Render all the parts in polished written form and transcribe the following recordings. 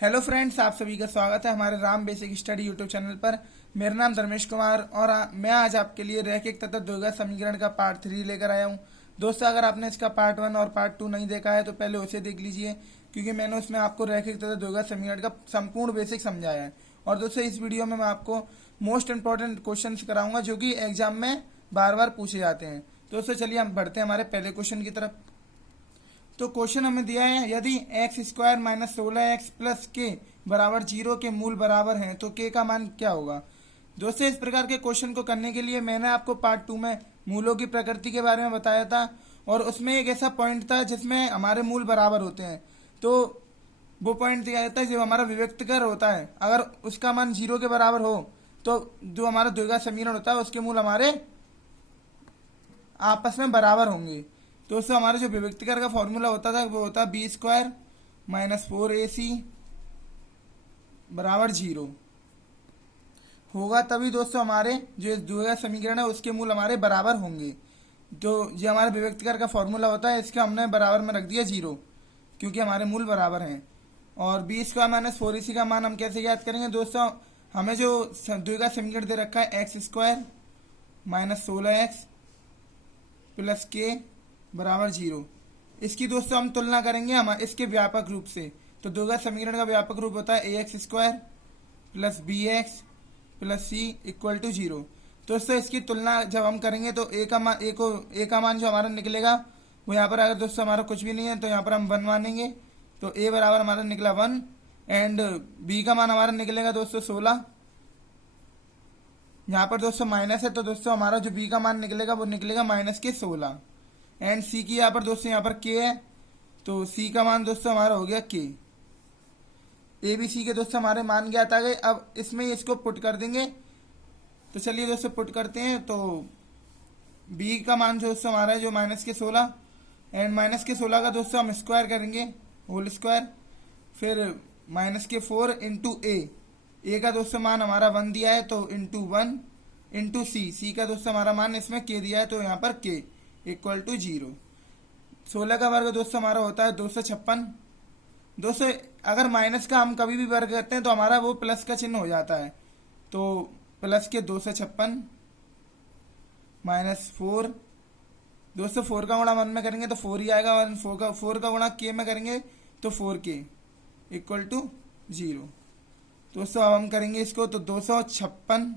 Hello friends, आप सभी का स्वागत है हमारे Ram basic study YouTube channel पर। मेरा नाम धर्मेश कुमार और मैं आज आपके लिए रैखिक तथा द्विघात समीकरण का पार्ट 3 लेकर आया हूं। दोस्तों, अगर आपने इसका पार्ट 1 और पार्ट 2 नहीं देखा है तो पहले उसे देख लीजिए, क्योंकि मैंने उसमें आपको रैखिक तथा द्विघात समीकरण का संपूर्ण बेसिक समझाया है। और दोस्तों, इस वीडियो में मैं आपको मोस्ट इंपॉर्टेंट क्वेश्चन कराऊंगा जो कि एग्जाम में बार बार पूछे जाते हैं। दोस्तों, चलिए हम बढ़ते हैं हमारे पहले क्वेश्चन की तरफ। तो क्वेश्चन हमें दिया है, यदि x square minus 16x plus के बराबर 0 के मूल बराबर हैं तो के का मान क्या होगा। दोस्तों, इस प्रकार के क्वेश्चन को करने के लिए मैंने आपको पार्ट 2 में मूलों की प्रकृति के बारे में बताया था, और उसमें एक ऐसा पॉइंट था जिसमें हमारे मूल बराबर होते हैं। तो वो पॉइंट दिया जाता है जब हमारा विभक्तकर होता है, अगर उसका मान 0 के बराबर हो तो जो हमारा द्विघात समीकरण होता है उसके मूल हमारे आपस में बराबर होंगे। दोस्तों, हमारा जो विभक्तिकर का फॉर्मूला होता था वो होता बी स्क्वायर माइनस 4ac बराबर 0 होगा, तभी दोस्तों हमारे जो द्विघात समीकरण है उसके मूल हमारे बराबर होंगे। तो ये हमारा विभक्तिकर का फॉर्मूला होता है, इसका हमने बराबर में रख दिया 0 क्योंकि हमारे मूल बराबर हैं। और बी स्क्वायर माइनस 4ac का मान हम कैसे याद करेंगे। दोस्तों, हमें जो द्विघात समीकरण दे रखा है x square minus 16x plus के बराबर 0, इसकी दोस्तों हम तुलना करेंगे हम इसके व्यापक रूप से। तो द्विघात समीकरण का व्यापक रूप होता है ax square plus bx plus c equal to 0। दोस्तों, इसकी तुलना जब हम करेंगे तो a का मान जो हमारा निकलेगा वो यहाँ पर, अगर दोस्तों हमारा कुछ भी नहीं है तो यहाँ पर हम 1 मानेंगे, तो a बराबर हमारा निकला 1 एंड b का मान हमारा निकलेगा दोस्तों 16। यहाँ पर दोस्तों माइनस है, तो दोस्तों हमारा जो b का मान निकलेगा वो निकलेगा माइनस के 16 एंड सी की यहाँ पर दोस्तों यहाँ पर के है, तो सी का मान दोस्तों हमारा हो गया के। ए बी सी के दोस्तों हमारे मान ज्ञात आ गए। अब इसमें इसको पुट कर देंगे, तो चलिए दोस्तों पुट करते हैं। तो बी का मान जो दोस्तों हमारा है जो माइनस के 16 एंड माइनस के 16 का दोस्तों हम स्क्वायर करेंगे होल स्क्वायर, फिर माइनस के 4 इंटू ए का दोस्तों मान हमारा 1 दिया है तो इंटू 1 इंटू सी का दोस्तों हमारा मान इसमें के दिया है तो यहाँ पर के इक्वल टू 0। 16 का वर्ग दोस्तों हमारा होता है 256। दोस्तों, अगर माइनस का हम कभी भी वर्ग करते हैं तो हमारा वो प्लस का चिन्ह हो जाता है, तो प्लस के 256 माइनस 4। दोस्तों 4 का गुणा 1 में करेंगे तो 4 ही आएगा, और 4 का गुणा के में करेंगे तो 4k इक्वल टू 0। दोस्तों अब हम करेंगे इसको, तो 256।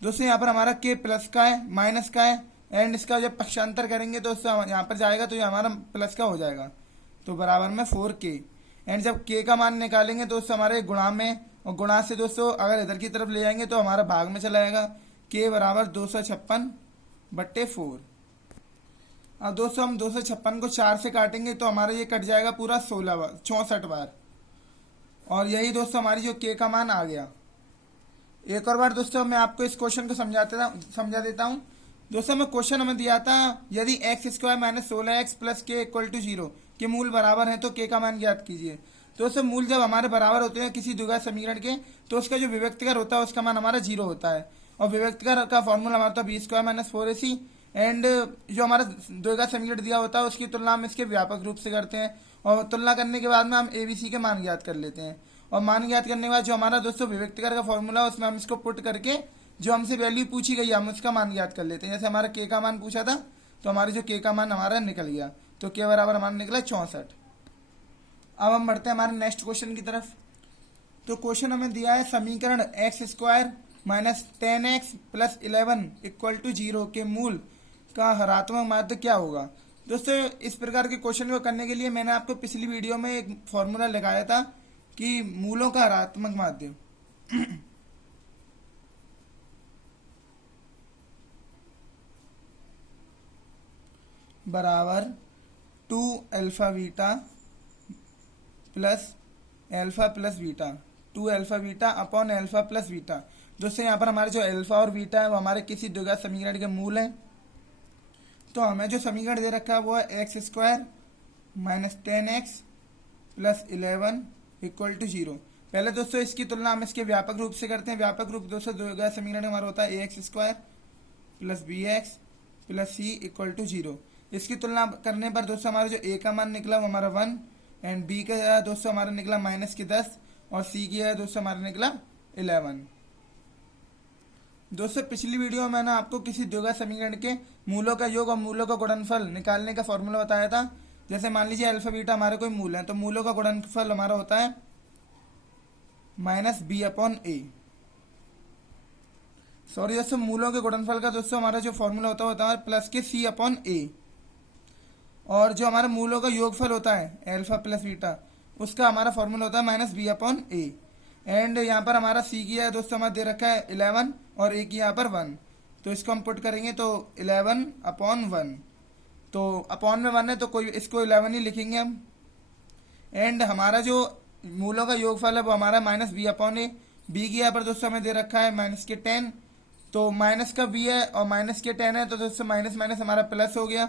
दोस्तों यहाँ पर हमारा के प्लस का है माइनस का है, एंड इसका जब पक्षांतर करेंगे तो यहाँ पर जाएगा तो ये हमारा प्लस का हो जाएगा, तो बराबर में 4k। एंड जब k का मान निकालेंगे तो उससे हमारे गुणा में, और गुणा से दोस्तों अगर इधर की तरफ ले जाएंगे तो हमारा भाग में चला जाएगा, k बराबर 256/4। अब दोस्तों हम 256 को 4 से काटेंगे तो हमारा ये कट जाएगा पूरा 64 बार, और यही दोस्तों हमारी जो k का मान आ गया। एक और बार दोस्तों मैं आपको इस क्वेश्चन को समझा देता हूँ। दोस्तों में क्वेश्चन हमें दिया था, यदि x square minus 16x plus के इक्वल टू 0 के मूल बराबर हैं तो के का मान ज्ञात कीजिए। दोस्तों, मूल जब हमारे बराबर होते हैं किसी द्विघात समीकरण के तो उसका जो विभक्तिकर होता है उसका मान हमारा 0 होता है, और विभक्तिकर का फॉर्मूला हमारा B square minus 4ac। And जो हमारा द्विघात समीकरण दिया होता है उसकी तुलना हम इसके व्यापक रूप से करते हैं, और तुलना करने के बाद में हम एबीसी के मान ज्ञात कर लेते हैं। और मान ज्ञात करने के बाद जो हमारा दोस्तों विभक्तिकर का फॉर्मूला है उसमें हम इसको पुट करके जो हमसे वैल्यू पूछी गई हम उसका मान ज्ञात कर लेते हैं। जैसे हमारा के का मान पूछा था तो हमारे जो के का मान हमारा निकल गया, तो के बराबर हमारा निकला 64। अब हम बढ़ते हैं हमारे नेक्स्ट क्वेश्चन की तरफ। तो क्वेश्चन हमें दिया है, समीकरण x square minus 10x plus 11 equal to 0 के मूल का हरात्मक माध्य क्या होगा। दोस्तों, इस प्रकार के क्वेश्चन को करने के लिए मैंने आपको पिछली वीडियो में एक फॉर्मूला लगाया था कि मूलों का हरात्मक माध्य बराबर 2 alpha beta plus beta 2 alpha beta upon alpha plus beta. दोस्तों यहाँ पर हमारे जो अल्फा और बीटा है वो हमारे किसी द्विघात समीकरण के मूल हैं। तो हमें जो समीकरण दे रखा है वो है x square minus 10x plus 11 equal to 0। पहले दोस्तों इसकी तुलना हम इसके व्यापक रूप से करते हैं। व्यापक रूप दोस्तों द्विघात समीकरण हमारा होता है ax square plus bx plus c equal to 0। इसकी तुलना करने पर दोस्तों हमारा जो a का मान निकला वो हमारा 1 एंड बी का दोस्तों हमारा निकला -10 और सी की दोस्तों हमारा निकला 11। दोस्तों पिछली वीडियो में मैंने आपको किसी द्विघात समीकरण के मूलों का योग और मूलों का गुणनफल निकालने का फॉर्मूला बताया था। जैसे मान लीजिए अल्फा बीटा हमारे कोई मूल है, तो मूलों का गुणनफल हमारा होता है -b/a। सॉरी दोस्तों, मूलों के गुणनफल का दोस्तों हमारा जो फॉर्मूला होता है प्लस के c/a। और जो हमारे मूलों का योगफल होता है अल्फा प्लस बीटा, उसका हमारा फॉर्मूला होता है -b/a। एंड यहाँ पर हमारा सी की दोस्तों हमारा दे रखा है 11 और ए की यहाँ पर 1, तो इसको हम पुट करेंगे तो 11/1। तो अपॉन में 1 है तो कोई इसको 11 ही लिखेंगे हम। एंड हमारा जो मूलों का योगफल है वो हमारा -b/a। बी की यहाँ पर दोस्तों हमें दे रखा है -10, तो माइनस का b है और -10 है, तो दोस्तों माइनस माइनस हमारा प्लस हो गया,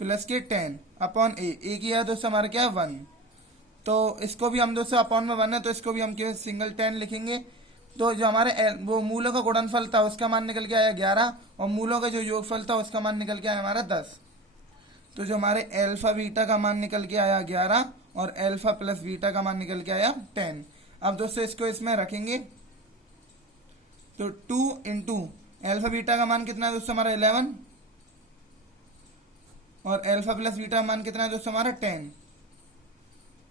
+10/a। ए की है दोस्तों हमारा क्या है 1, तो इसको भी हम दोस्तों अपॉन में 1 है तो इसको भी हम केवल सिंगल 10 लिखेंगे। तो जो हमारे वो मूलों का गुणनफल था उसका मान निकल के आया 11 और मूलों का जो योगफल था उसका मान निकल के आया हमारा 10। तो जो हमारे अल्फा बीटा का मान निकल के आया 11 और अल्फा प्लस बीटा का मान निकल के आया 10। अब दोस्तों इसको इसमें रखेंगे तो 2 इंटू अल्फा बीटा का मान कितना है दोस्तों हमारा 11 और अल्फा प्लस बीटा का मान कितना है दोस्तों हमारा 10।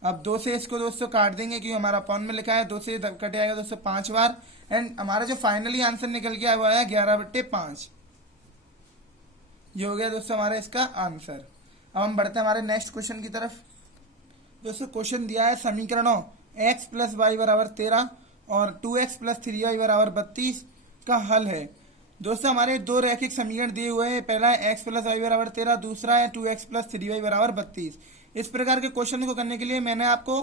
अब 2 से इसको दोस्तों काट देंगे क्योंकि हमारा अपॉन में लिखा है, 2 से कट आएगा दोस्तों 5 बार। एंड हमारा जो फाइनली आंसर निकल के आया वो आया 11/5। ये हो गया दोस्तों हमारा इसका आंसर। अब हम बढ़ते हैं हमारे नेक्स्ट क्वेश्चन की तरफ। दोस्तों क्वेश्चन दिया है समीकरणों x + y = 13 और 2x + 3y = 32 का हल है। दोस्तों हमारे दो रैखिक समीकरण दिए हुए हैं, पहला है x + y = 13, दूसरा है 2x + 3y = 32। इस प्रकार के क्वेश्चन को करने के लिए मैंने आपको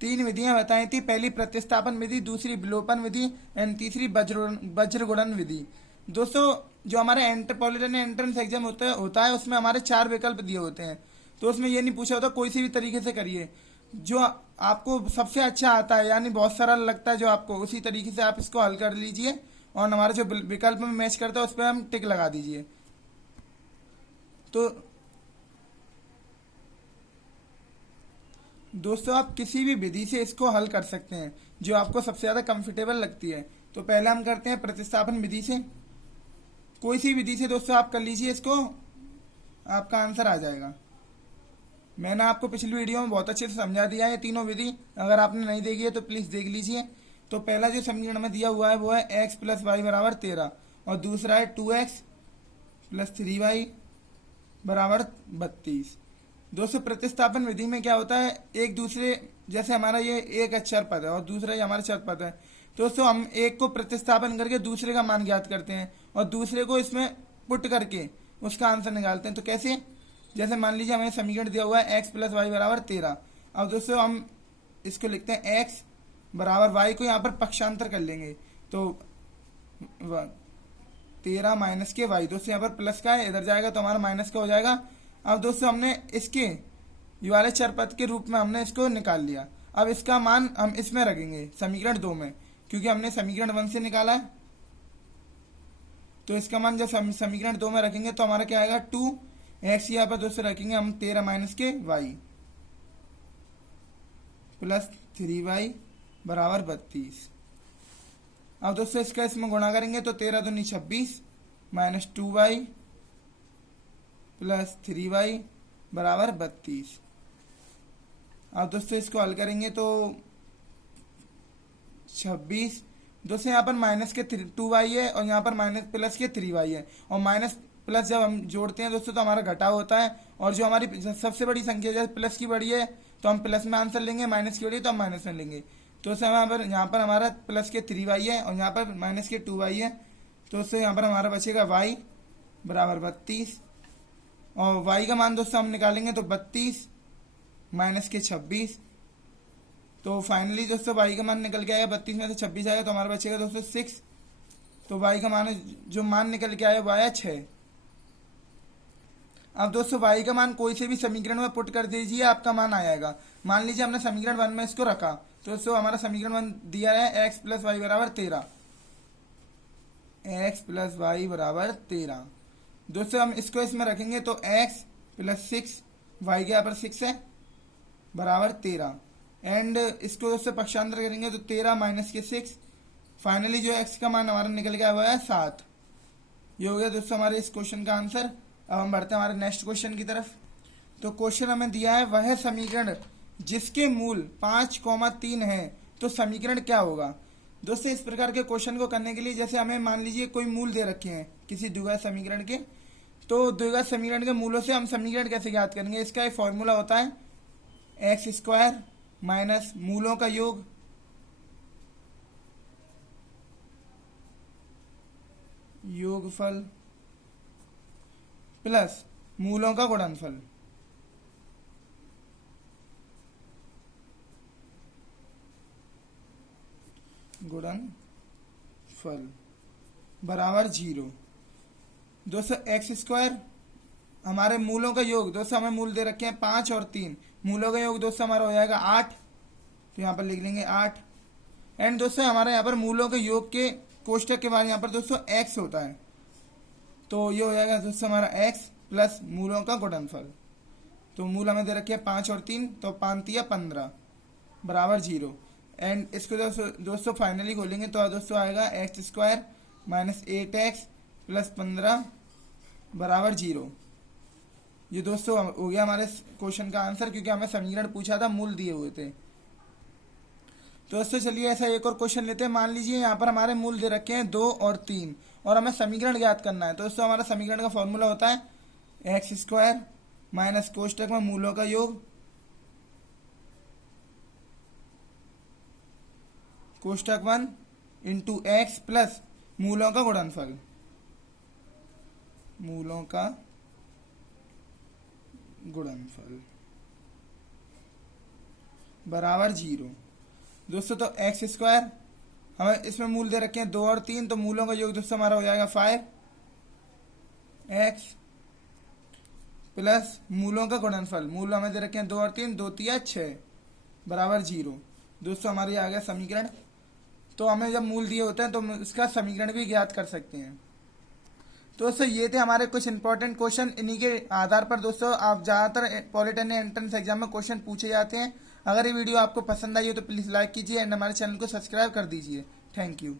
3 विधियां बताई थी। पहली प्रतिस्थापन विधि, दूसरी विलोपन विधि एंड तीसरी वज्रगुणन विधि। दोस्तों जो हमारे एंट्रेंस एग्जाम होता है उसमें हमारे 4 विकल्प दिए होते हैं, तो उसमें ये नहीं पूछा होता कोई सी भी तरीके से करिए जो आपको सबसे अच्छा आता है, यानी बहुत सरल लगता है जो आपको, उसी तरीके से आप इसको हल कर लीजिए और हमारे जो विकल्प में मैच करता है उस पर हम टिक लगा दीजिए। तो दोस्तों आप किसी भी विधि से इसको हल कर सकते हैं जो आपको सबसे ज़्यादा कंफर्टेबल लगती है। तो पहले हम करते हैं प्रतिस्थापन विधि से। कोई सी विधि से दोस्तों आप कर लीजिए, इसको आपका आंसर आ जाएगा। मैंने आपको पिछली वीडियो में बहुत अच्छे से समझा दिया है तीनों विधि, अगर आपने नहीं देखी है तो प्लीज़ देख लीजिए। तो पहला जो समीकरण में दिया हुआ है वो है x + y = 13 और दूसरा है 2x + 3y = 32। दोस्तों प्रतिस्थापन विधि में क्या होता है, एक दूसरे जैसे हमारा ये एक अक्षर पद है और दूसरा ये हमारा चर पद है, दोस्तों हम एक को प्रतिस्थापन करके दूसरे का मान ज्ञात करते हैं और दूसरे को इसमें पुट करके उसका आंसर निकालते हैं। तो कैसे, जैसे मान लीजिए हमें समीकरण दिया हुआ है x + y = 13। अब दोस्तों हम इसको लिखते हैं x = y को यहाँ पर पक्षांतर कर लेंगे तो 13 माइनस के y, दोस्तों यहाँ पर प्लस का है, इधर जाएगा तो हमारा माइनस का हो जाएगा। अब दोस्तों हमने इसके ये वाले चर पद के रूप में हमने इसको निकाल लिया। अब इसका मान हम इसमें रखेंगे समीकरण 2 में, क्योंकि हमने समीकरण 1 से निकाला है। तो इसका मान जब समीकरण 2 में रखेंगे तो हमारा क्या आएगा 2x, यहाँ पर दोस्तों रखेंगे हम 13 माइनस के y + 3y = 32। अब दोस्तों इसका इसमें गुणा करेंगे तो 13 दूनी 26 - 2y + 3y = 32। अब दोस्तों इसको हल करेंगे तो 26, दोस्तों यहाँ पर माइनस के 2y है और यहाँ पर माइनस प्लस के 3y है, और माइनस प्लस जब हम जोड़ते हैं दोस्तों तो हमारा घटाव होता है। और जो हमारी सबसे बड़ी संख्या जैसे प्लस की बड़ी है तो हम प्लस में आंसर लेंगे, माइनस की बड़ी है तो हम माइनस में लेंगे। तो उससे यहाँ पर हमारा प्लस के 3y है और यहाँ पर माइनस के 2y है, तो उससे यहाँ पर हमारा बचेगा y = 32 और y का मान दोस्तों हम निकालेंगे तो 32 माइनस के 26। तो फाइनली दोस्तों y का मान निकल के आएगा 32 में से 26 आएगा तो हमारा बचेगा दोस्तों 6। तो y का मान जो मान निकल के आया वो आया 6। अब दोस्तों y का मान कोई से भी समीकरण में पुट कर दीजिए, आपका मान आ जाएगा। मान लीजिए हमने समीकरण 1 में इसको रखा तो दोस्तों हमारा समीकरण 1 दिया है x + y = 13, x + y = 13। दोस्तों हम इसको इसमें रखेंगे तो x + 6, y के यहाँ पर 6 है बराबर 13। एंड इसको दोस्तों पक्षांतर करेंगे तो 13 माइनस के 6, फाइनली जो एक्स का मान हमारा निकल गया वो है 7। ये हो गया दोस्तों हमारे इस क्वेश्चन का आंसर। अब हम बढ़ते हैं हमारे नेक्स्ट क्वेश्चन की तरफ। तो क्वेश्चन हमें दिया है वह समीकरण जिसके मूल 5,3 है, तो समीकरण क्या होगा। दोस्तों इस प्रकार के क्वेश्चन को करने के लिए जैसे हमें मान लीजिए कोई मूल दे रखे हैं किसी द्विघात समीकरण के, तो द्विघात समीकरण के मूलों से हम समीकरण कैसे ज्ञात करेंगे। इसका एक फॉर्मूला होता है एक्स स्क्वायर माइनस मूलों का योग योगफल प्लस मूलों का गुणनफल। गुणनफल बराबर 0। दोस्तों एक्स स्क्वायर हमारे मूलों का योग, दोस्तों हमें मूल दे रखे हैं 5 और 3, मूलों का योग दोस्तों हमारा हो जाएगा 8, तो यहाँ पर लिख लेंगे 8। एंड दोस्तों हमारे यहाँ पर मूलों के योग के कोष्टक के बाद यहाँ पर दोस्तों x होता है, तो ये हो जाएगा दोस्तों हमारा x प्लस मूलों का गुणनफल। तो मूल हमें दे रखे हैं 5 और 3, तो 5 या 15 बराबर 0। एंड इसको दोस्तों फाइनली खोलेंगे तो दोस्तों आएगा x square minus 8x plus 15 बराबर 0। ये दोस्तों हो गया हमारे क्वेश्चन का आंसर, क्योंकि हमें समीकरण पूछा था, मूल दिए हुए थे। तो दोस्तों चलिए ऐसा एक और क्वेश्चन लेते हैं। मान लीजिए यहाँ पर हमारे मूल दे रखे हैं 2 और 3 और हमें समीकरण ज्ञात करना है। तो दोस्तों हमारा समीकरण का फॉर्मूला होता है एक्स स्क्वायर माइनस कोष्टक में मूलों का योग कोष्टक 1 इंटू एक्स प्लस मूलों का गुणनफल, मूलों का गुणनफल बराबर 0। दोस्तों तो एक्स स्क्वायर हमें इसमें मूल दे रखे हैं 2 और 3, तो मूलों का योग दोस्तों हमारा हो जाएगा 5x प्लस मूलों का गुणनफल, मूल हमें दे रखे हैं 2 और 3, 2 3 6 बराबर 0। दोस्तों हमारे आ गया समीकरण। तो हमें जब मूल दिए होते हैं तो इसका समीकरण भी ज्ञात कर सकते हैं। तो दोस्तों ये थे हमारे कुछ इंपॉर्टेंट क्वेश्चन। इन्हीं के आधार पर दोस्तों आप ज़्यादातर पॉलिटेक्निक एंट्रेंस एग्जाम में क्वेश्चन पूछे जाते हैं। अगर ये वीडियो आपको पसंद आई हो तो प्लीज़ लाइक कीजिए एंड हमारे चैनल को सब्सक्राइब कर दीजिए। Thank you.